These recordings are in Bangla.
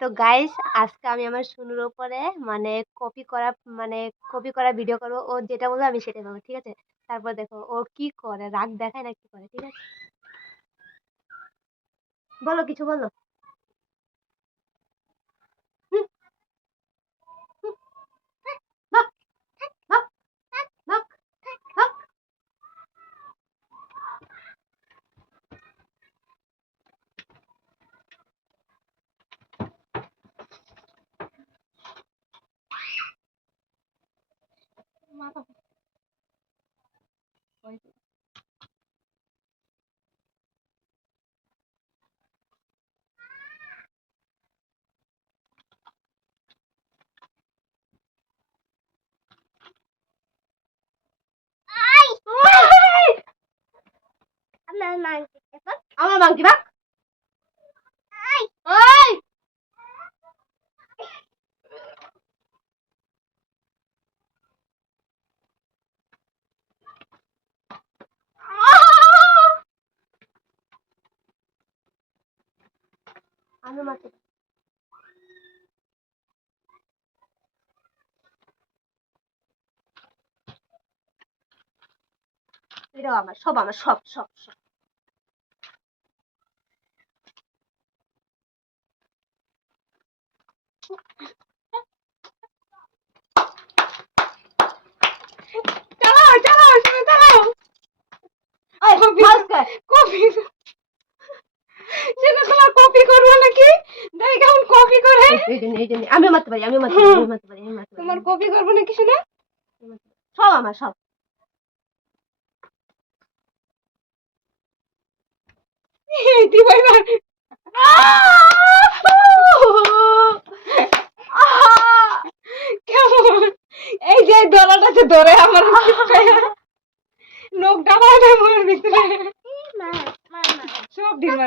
তো গাইস আজকে আমি আমার সুনুর ওপরে মানে কপি করা মানে কপি করা ভিডিও করব। ও যেটা বলবে আমি সেটাই করব, ঠিক আছে? তারপর দেখো, ও কি করে? রাগ দেখায় না কি করে, ঠিক আছে? বলো, কিছু বলো। ওই! আমার মাংস দেখো আমার মাংকি বাক ওই আমি মাকে এটাও আমার সব আমার সব সব সব চালাও চালাও শুনে চালাও ওই কপি মাউস কর কপি সেটা তোমার কপি করব নাকি দেখ কেমন কপি করে? আমি মারতে পারি আমি মারতে পারি আমি মারতে পারি তোমার কপি করব নাকি শোনা? সব আমার সব। এই না যে দলাটা যে ধরে আমার নখ না আমার ভিতরে সব দিন না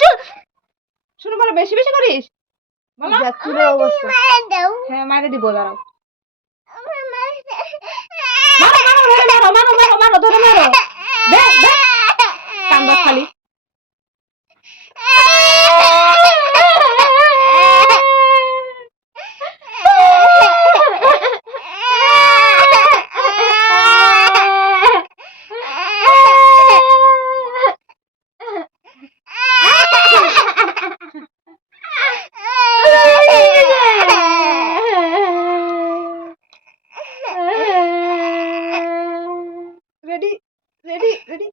চুল শুরু করো বেশি বেশি করিস? হ্যাঁ মারে দিব দাঁড়াও মারো মারো মারো মারো মারো ধরে মারো রেডি রেডি রেডি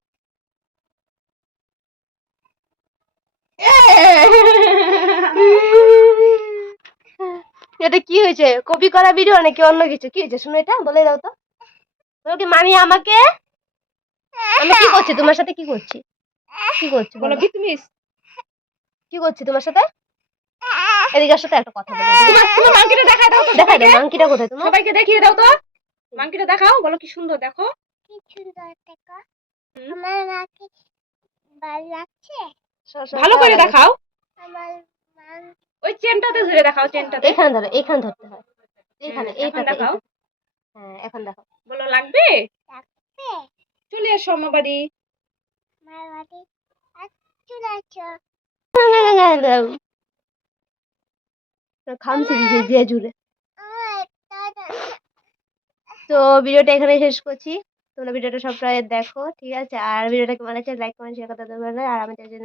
এটা কি হয়েছে? কপি করা ভিডিও নাকি অন্য কিছু? কি হয়েছে? শুনো এটা বলে দাও তো। বলো কি মামি আমাকে? আমি কি করছি? তোমার সাথে কি করছি? কি করছি বলো? কি তুমি? কি করছি তোমার সাথে? এদিকের সাথে একটা কথা বলি। তোমার মাংকিটা দেখাই দাও তো দেখা সবাইকে দাও মাংকিটা কোথায় তোমার? সবাইকে দেখিয়ে দাও তো। মাংকিটা দেখাও বলো কি সুন্দর দেখো। কি সুন্দর দেখো আমার মাকে ভালো লাগছে? ভালো করে দেখাও। আমার মা ওই চেনটাতে ধরে দেখাও চেনটাতে। এখানে ধরো এখানে ধরতে হয়। এখানে এইটাতে দেখাও। হ্যাঁ এখন দেখো বলো লাগবে? লাগছে? চলে এসো আমার বাড়ি। আমার বাড়ি চলে আসো খামছি যে জুড়ে। তো ভিডিওটা এখানে শেষ করছি। তোমরা ভিডিওটা সবটাই দেখো, ঠিক আছে? আর ভিডিওটা কেমন লাগছে লাইক কমেন্ট শেয়ার করতে দেবে আর আমাদের যে